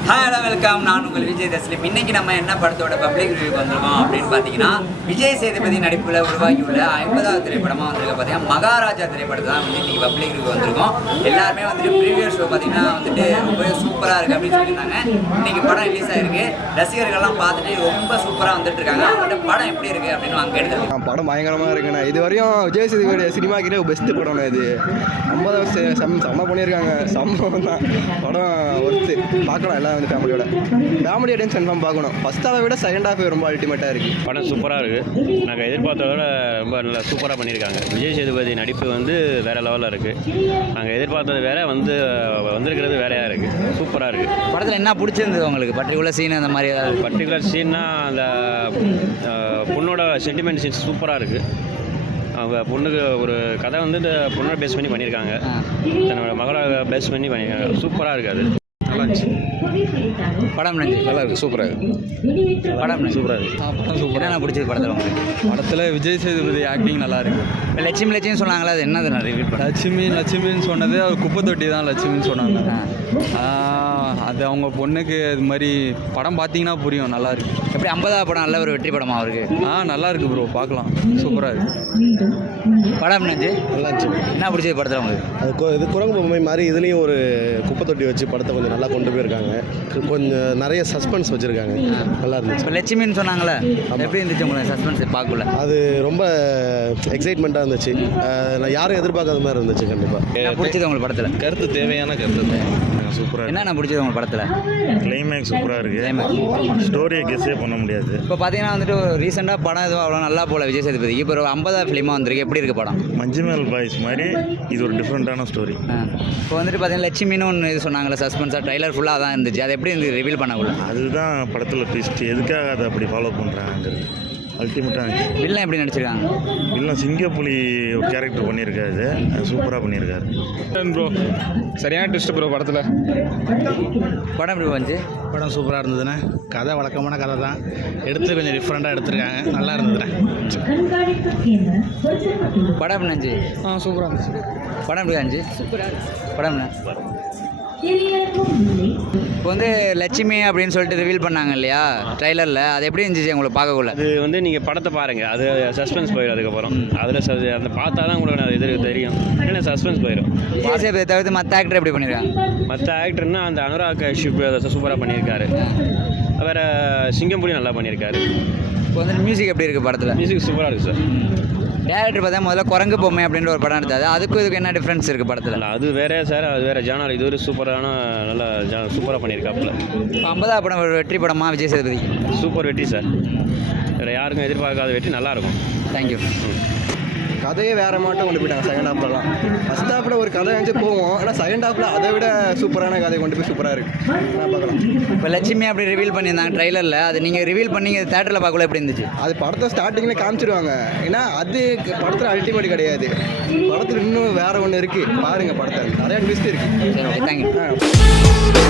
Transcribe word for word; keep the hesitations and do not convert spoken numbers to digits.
Hi hello welcome. நான் உங்கள் விஜய் தஸ்லிம். இன்னைக்கு நம்ம என்ன படத்தோட பப்ளிக் ரிவ்யூ வந்திருக்கோம் அப்படின்னு பார்த்தீங்கன்னா, விஜய் சேதுபதி நடிப்பில் உருவாகியுள்ள ஐம்பதாவது திரைப்படமாக வந்திருக்க பார்த்தீங்கன்னா மகாராஜா திரைப்படத்தை தான் வந்து இன்னைக்கு பப்ளிக் ரிவ்யூ வந்திருக்கோம். எல்லாருமே வந்துட்டு ப்ரீவியஸ் ஷோ பார்த்தீங்கன்னா வந்துட்டு ரொம்பவே சூப்பராக இருக்குது அப்படின்னு சொல்லியிருந்தாங்க. இன்னைக்கு படம் ரிலீஸ் ஆகிருக்கு. ரசிகர்கள்லாம் பார்த்துட்டு ரொம்ப சூப்பராக வந்துட்டு இருக்காங்க. அவங்கள்ட்ட படம் எப்படி இருக்குது அப்படின்னு வாங்க எடுத்துருக்கோம். படம் பயங்கரமாக இருக்குண்ணா. இது வரையும் விஜய் சேதுபதி சினிமாக்கிட்டே பெஸ்ட்டு படம். இது ஐம்பதாவது செம் செம்ம பண்ணியிருக்காங்க. சம்பவம் தான் படம் ஒர்த்து பார்க்கலாம். எல்லாம் வந்து ஃபேமிலியோட ஃபேமிலி ஆடியன்ஸ் கன்ஃபார்ம் பார்க்கணும். ஃபர்ஸ்ட் ஹாஃபை விட செகண்ட் ஹாஃப் ரொம்ப அல்டிமேட்டாக இருக்குது. படம் சூப்பராக இருக்குது. நாங்கள் எதிர்பார்த்தத விட ரொம்ப நல்லா சூப்பராக பண்ணியிருக்காங்க. விஜய் சேதுபதி நடிப்பு வந்து வேறு லெவலில் இருக்குது. நாங்கள் எதிர்பார்த்தது வேற வந்து வந்திருக்கிறது வேறையாக இருக்குது. சூப்பராக இருக்குது. படத்தில் என்ன பிடிச்சிருந்தது உங்களுக்கு? பர்டிகுலர் சீன் அந்த மாதிரி ஏதாவது? பர்டிகுலர் சீன்னா அந்த பொண்ணோட சென்டிமெண்ட் சீன்ஸ் சூப்பராக இருக்குது. அவங்க பொண்ணுக்கு ஒரு கதை வந்து இந்த பொண்ணோட பேஸ் பண்ணி பண்ணியிருக்காங்க. தன்னோட மகளை பேஸ் பண்ணி பண்ணியிருக்காங்க. சூப்பராக இருக்குது. அது நல்லா இருந்துச்சு. படம் நன்றி நல்லா இருக்குது. சூப்பராக இருக்குது. படம் சூப்பராக இருக்குது. படம் சூப்பராக. என்ன பிடிச்சது படத்தில் உங்களுக்கு? படத்தில் விஜய் சேதுபதி ஆக்டிங் நல்லா இருக்குது. இப்போ லட்சுமி லட்சுமி சொன்னாங்களா, அது என்னது? நான் ரிவீல் பண்ணேன். லட்சுமி லட்சுமின்னு சொன்னது அவர் குப்பை தொட்டி தான் லட்சுமின்னு சொன்னாங்க. அது அவங்க பொண்ணுக்கு இது மாதிரி படம் பார்த்தீங்கன்னா புரியும். நல்லா இருக்கு. எப்படி ஐம்பதாவது படம் நல்ல ஒரு வெற்றி படமா அவருக்கு? ஆ நல்லா இருக்கு ப்ரோ, பார்க்கலாம். சூப்பராக இருக்கு. படம் நன்றி நல்லா இருந்துச்சு. என்ன பிடிச்சது படத்தில் உங்களுக்கு? அது இது குரங்கு பொம்மை மாதிரி இதுலேயும் ஒரு குப்பை தொட்டி வச்சு படத்தை கொஞ்சம் நல்லா கொண்டு போயிருக்காங்க. கொஞ்சம் நிறைய சஸ்பென்ஸ் வச்சுருக்காங்க. நல்லா இருந்துச்சு. இப்போ லட்சுமின்னு சொன்னாங்களே, எப்படி இருந்துச்சு உங்களுக்கு சஸ்பென்ஸ் பார்க்கல? அது ரொம்ப எக்ஸைட்மெண்ட்டாக இருந்துச்சு. நான் யாரும் எதிர்பார்க்காத மாதிரி இருந்துச்சு. கண்டிப்பாக என்ன பிடிச்சது உங்களுக்கு படத்தில்? கருத்து தேவையான கருத்து சூப்பராக. என்னென்ன பிடிச்சது உங்களுக்கு படத்தில்? கிளைமேக்ஸ் சூப்பராக இருக்குது. ஸ்டோரியை கெஸ்ஸே பண்ண முடியாது. இப்போ பார்த்தீங்கன்னா வந்துட்டு ரீசெண்டாக படம் எதுவும் அவ்வளோ நல்லா போகல விஜய் சேதுபதி. இப்போ ஒரு ஐம்பதாவது ஃபிலிமாக வந்திருக்கு. எப்படி இருக்குது படம்? மஞ்சுமேல் பாய்ஸ் மாதிரி இது ஒரு டிஃப்ரெண்ட்டான ஸ்டோரி. இப்போ வந்துட்டு பார்த்தீங்கன்னா லட்சுமின்னு ஒன்று இது சொன்னாங்களே சஸ்பென்ஸாக, ட்ரைலர் ஃபுல்லாக தான் இருந்துச்சு. அது எப்படி இருந்து ரிவீல் பண்ணக்கூடாது? அதுதான் படத்தில் ட்விஸ்ட். எதுக்காக அதை அப்படி ஃபாலோ பண்ணுறாங்க அல்டிமேட்டாக இருந்துச்சு. வில்லன் எப்படி நடிச்சிருக்காங்க? வில்லன் சிங்கப்புலி கேரக்டர் பண்ணியிருக்காரு. அது சூப்பராக பண்ணியிருக்காரு ப்ரோ. சரியான ட்விஸ்ட் ப்ரோ படத்தில். படம் எப்படி வந்துச்சு? படம் சூப்பராக இருந்ததுண்ணே. கதை வழக்கமான கதை தான், எடுத்து கொஞ்சம் டிஃப்ரெண்ட்டாக எடுத்திருக்காங்க. நல்லா இருந்ததுண்ணே. படம் எப்படி இருந்துச்சு? ஆ சூப்பராக இருந்துச்சு. படம் எப்படி இருந்துச்சு? படம் என்ன? இப்போ வந்து லட்சுமி அப்படின்னு சொல்லிட்டு ரிவீல் பண்ணாங்க இல்லையா ட்ரைலரில், அது எப்படி இருந்துச்சு உங்களுக்கு பார்க்கக்குள்ள? அது வந்து நீங்கள் படத்தை பாருங்கள், அது சஸ்பென்ஸ் போயிடும். அதுக்கப்புறம் அதில் அந்த பார்த்தா தான் உங்களுக்கு அது இது தெரியும். ஏன்னா சஸ்பென்ஸ் போயிடும். விஜய் சேதுபதி தவிர்த்து மற்ற ஆக்டர் எப்படி பண்ணியிருக்காங்க? மற்ற ஆக்டர்னா அந்த அனுராக் கஷ்யப் சூப்பராக பண்ணியிருக்காரு. வேறு சிங்கம்புலி நல்லா பண்ணியிருக்காரு. இப்போ வந்து மியூசிக் எப்படி இருக்குது படத்தில்? மியூசிக் சூப்பராக இருக்குது சார். டேரக்டர் பார்த்தா முதல்ல குரங்கு பொம்மை அப்படின்ற ஒரு படம் எடுத்தாது. அதுக்கும் இதுக்கு என்ன டிஃப்ரென்ஸ் இருக்குது படத்தில்? அது வேறே சார், அது வேறு ஜானர். இது ஒரு சூப்பரான நல்லா ஜா சூப்பராக பண்ணியிருக்காப்புல. இப்போ ஐம்பதாவது படம் ஒரு வெற்றி படமா விஜய் சேதுபதி? சூப்பர் வெற்றி சார். வேறு யாருக்கும் எதிர்பார்க்காத வெற்றி. நல்லாயிருக்கும். தேங்க்யூ. கதையே வேறு மாட்டம் கொண்டு போயிட்டாங்க செகண்ட் ஹாஃப்லாம். ஃபஸ்ட் ஹாஃபில் ஒரு கதை வந்து போவோம், ஆனால் செகண்ட் ஹாஃபில் அதை விட சூப்பரான கதை கொண்டு போய் சூப்பராக இருக்குது. நான் பார்க்கலாம். இப்போ லட்சுமி அப்படி ரிவீல் பண்ணியிருந்தாங்க ட்ரைலரில். அது நீங்கள் ரிவீல் பண்ணி தேட்டரில் பார்க்கல எப்படி இருந்துச்சு? அது படத்தை ஸ்டார்டிங்கில் காமிச்சிருவாங்க. ஏன்னா அது படத்தில் அல்டிமேட் கிடையாது. படத்தில் இன்னும் வேறு ஒன்று இருக்குது. பாருங்கள் படத்தை, நிறையா ட்விஸ்ட் இருக்குது. தேங்க்யூ.